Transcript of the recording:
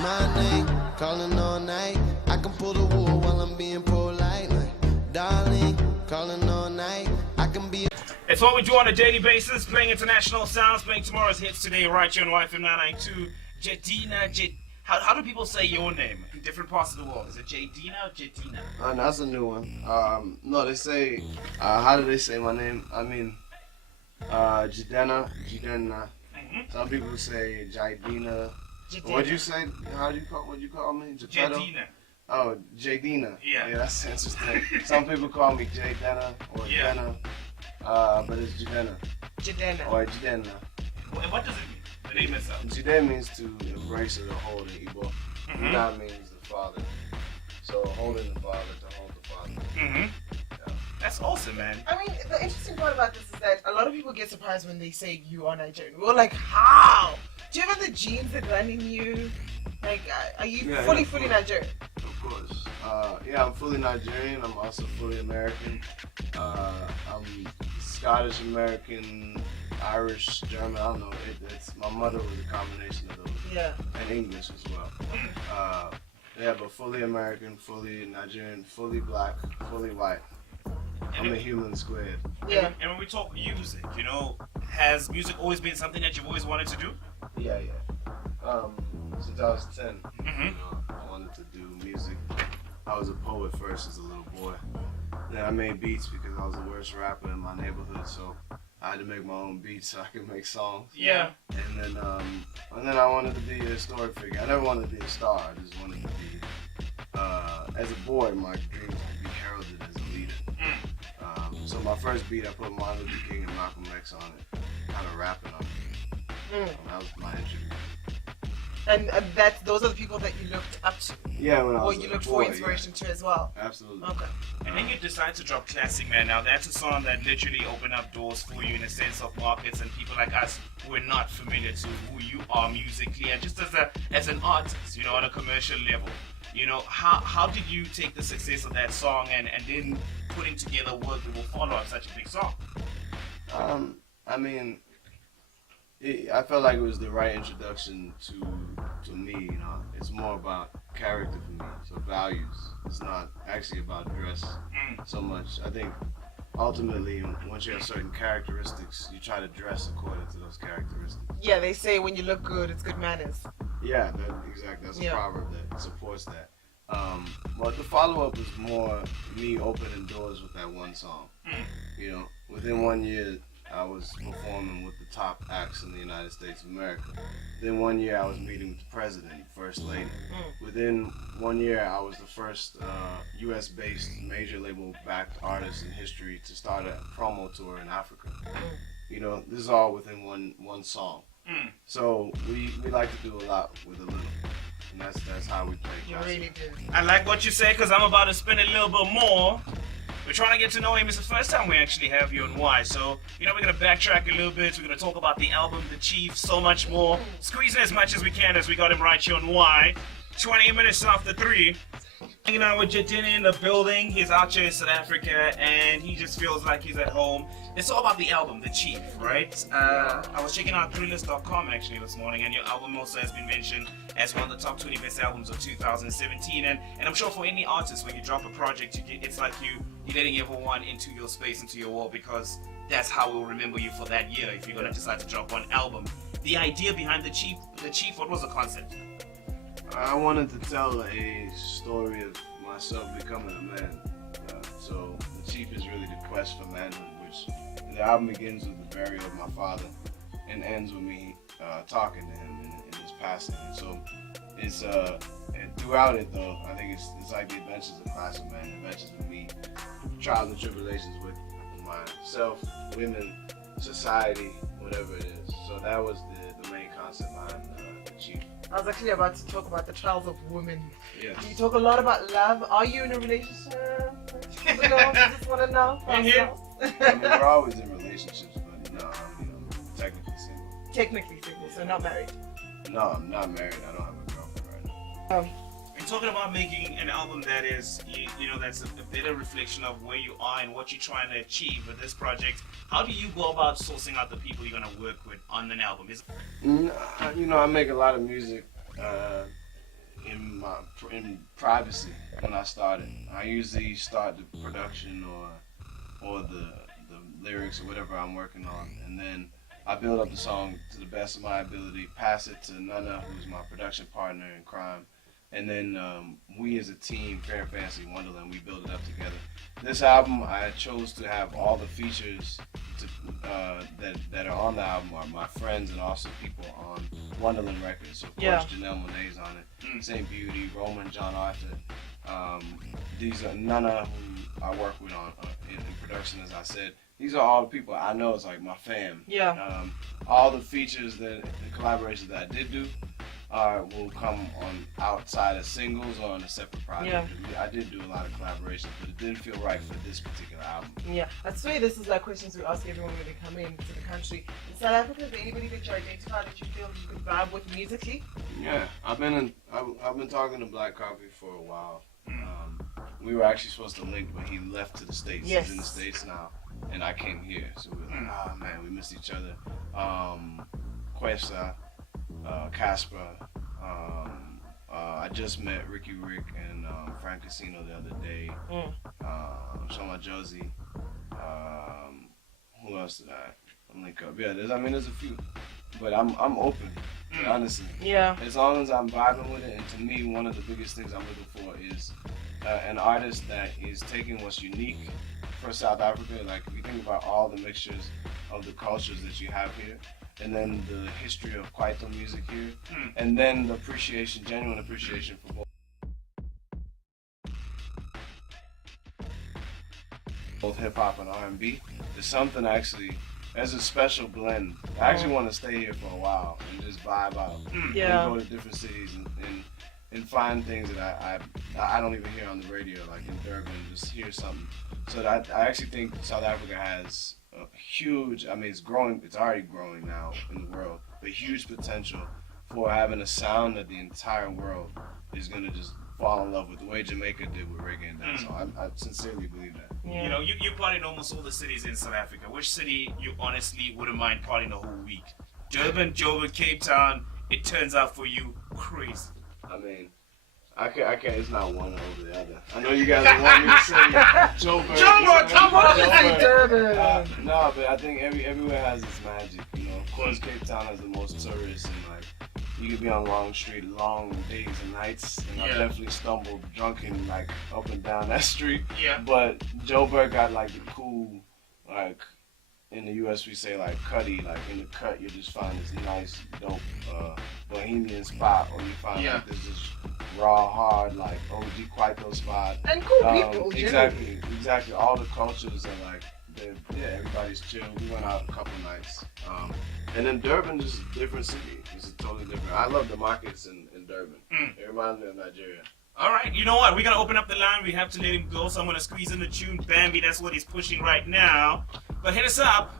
My name, calling all night. I can pull the wool while I'm being polite. Like, darling, calling all night. I can be. It's what we do on a daily basis, playing international sounds, playing tomorrow's hits today, right here on YFM 992. Jidenna, how do people say your name in different parts of the world? Is it J-Denna or Jidenna? That's a new one. No, they say, how do they say my name? I mean, Jidenna. Some people say Jidenna. What'd you say? What'd you call me? Jidenna. Oh, J-Denna. Yeah, that's interesting. Some people call me J-Denna or Denna, but it's Jidenna. Jidenna. Or Jidenna. And what does it mean? The name itself. Jide means to embrace or to hold in Igbo. Jide means the father. So holding the father, to hold the father. Yeah. That's awesome, man. I mean, the interesting part about this is that a lot of people get surprised when they say you are Nigerian. We're like, how? Do you have the genes that run in you? Like, are you fully Nigerian? Of course. I'm fully Nigerian. I'm also fully American. I'm Scottish American, Irish, German. I don't know. It's my mother was a combination of those. Yeah. And English as well. But fully American, fully Nigerian, fully black, fully white. I'm a human squared. Yeah. And when we talk music, has music always been something that you've always wanted to do? Yeah. Since I was 10, I wanted to do music. I was a poet first as a little boy. Then I made beats because I was the worst rapper in my neighborhood, so I had to make my own beats so I could make songs. Yeah. And then I wanted to be a historic figure. I never wanted to be a star. I just wanted to be, as a boy, my dream was to be heralded as a leader. So my first beat, I put Martin Luther King and Malcolm X on it, kind of rapping on it. That was my entry. And those are the people that you looked up to? Yeah, when I was Or you looked for inspiration to as well? Absolutely. Okay. And then you decide to drop Classic Man. Now that's a song that literally opened up doors for you in a sense of markets and people like us who are not familiar to who you are musically and just as an artist, on a commercial level. How did you take the success of that song and then putting together work that will follow up such a big song? I mean, I felt like it was the right introduction to me. It's more about character for me, so values. It's not actually about dress so much. I think ultimately, once you have certain characteristics, you try to dress according to those characteristics. Yeah, they say when you look good, it's good manners. Yeah, exactly. That's a proverb that supports that. But the follow-up was more me opening doors with that one song. Within 1 year, I was performing with the top acts in the United States of America. Within 1 year, I was meeting with the president, first lady. Within 1 year, I was the first U.S.-based major label-backed artist in history to start a promo tour in Africa. This is all within one song. So we like to do a lot with a little, and that's how we play. You really do. I like what you say because I'm about to spin it a little bit more. We're trying to get to know him. It's the first time we actually have you on Y. So, we're going to backtrack a little bit. We're going to talk about the album, The Chief, so much more. Squeeze in as much as we can as we got him right here on Y. 20 minutes after 3. Hanging out with Jidenna in the building. He's out here in South Africa and he just feels like he's at home. It's all about the album, The Chief, right? I was checking out Thrillist.com actually this morning, and your album also has been mentioned as one of the top 20 best albums of 2017. And I'm sure for any artist, when you drop a project, it's like you letting everyone into your space, into your world, because that's how we'll remember you for that year if you're going to decide to drop one album. The idea behind The Chief, what was the concept? I wanted to tell a story of myself becoming a man. So The Chief is really the quest for manhood, which the album begins with the burial of my father and ends with me talking to him in his passing. And so it's and throughout it though, I think it's like the adventures of classic man, adventures of me, trials and tribulations with myself, women, society, whatever it is. So that was the main concept behind The Chief. I was actually about to talk about the trials of women. Yeah. You talk a lot about love. Are you in a relationship? I just want to know. I mean, we're always in relationships, but no, I'm technically single. Technically single, so not married. No, I'm not married. I don't have a girlfriend right now. And talking about making an album that is, that's a better reflection of where you are and what you're trying to achieve with this project, how do you go about sourcing out the people you're going to work with on an album? I make a lot of music in privacy when I started. I usually start the production or the lyrics or whatever I'm working on, and then I build up the song to the best of my ability, pass it to Nana, who's my production partner in crime, and then we as a team, Fair Fantasy Wonderland, we build it up together. This album, I chose to have all the features that are on the album are my friends and also people on Wonderland Records. So of course, Janelle Monáe's on it, St. Beauty, Roman, John Arthur. These are Nana, who I work with on in production, as I said. These are all the people I know. It's like my fam. Yeah. All the features the collaborations that I did do will come on outside of singles or on a separate project. I did do a lot of collaborations, but it didn't feel right for this particular album. Yeah, I swear this is like questions we ask everyone when they come into the country. In South Africa, is there anybody that you identify that you feel you could vibe with musically? Yeah, I've been talking to Black Coffee for a while. We were actually supposed to link, but he left to the States. Yes. He's in the States now, and I came here, so we were like, oh man, we missed each other. Questa, Casper. I just met Ricky Rick and Frank Casino the other day. Shoma Josie. Who else did I link up? Yeah, there's a few, but I'm open, honestly. Yeah. As long as I'm vibing with it, and to me, one of the biggest things I'm looking for is an artist that is taking what's unique for South Africa. Like if you think about all the mixtures of the cultures that you have here, and then the history of Kwaito music here, and then the appreciation, genuine appreciation for both hip hop and R&B. There's something actually, there's a special blend. I actually want to stay here for a while and just vibe out. Yeah. And go to different cities and find things that I don't even hear on the radio, like in Durban, just hear something. So I actually think South Africa has a huge, it's growing, it's already growing now in the world, but huge potential for having a sound that the entire world is going to just fall in love with, the way Jamaica did with reggae and dancehall. I sincerely believe that. Yeah. You know, you party in almost all the cities in South Africa. Which city you honestly wouldn't mind partying the whole week? Durban, Joburg, Cape Town, it turns out for you crazy. I can't, it's not one over the other. I know you guys want me to say Joburg. Durban. No, but I think everywhere has its magic, you know. Of course, Cape Town has the most tourists, and like, you could be on Long Street long days and nights, and I definitely stumbled drunken like up and down that street. Yeah. But Joburg got like the cool, like in the US we say like cutty, like in the cut you just find this nice dope bohemian spot, or you find like this just raw hard like OG Kwaito spot. And cool people. Exactly. All the cultures are like, everybody's chill. We went out a couple nights. And then Durban is a different city. It's totally different. I love the markets in Durban. It reminds me of Nigeria. All right, you know what? We're going to open up the line. We have to let him go, so I'm going to squeeze in the tune. Bambi, that's what he's pushing right now. But hit us up.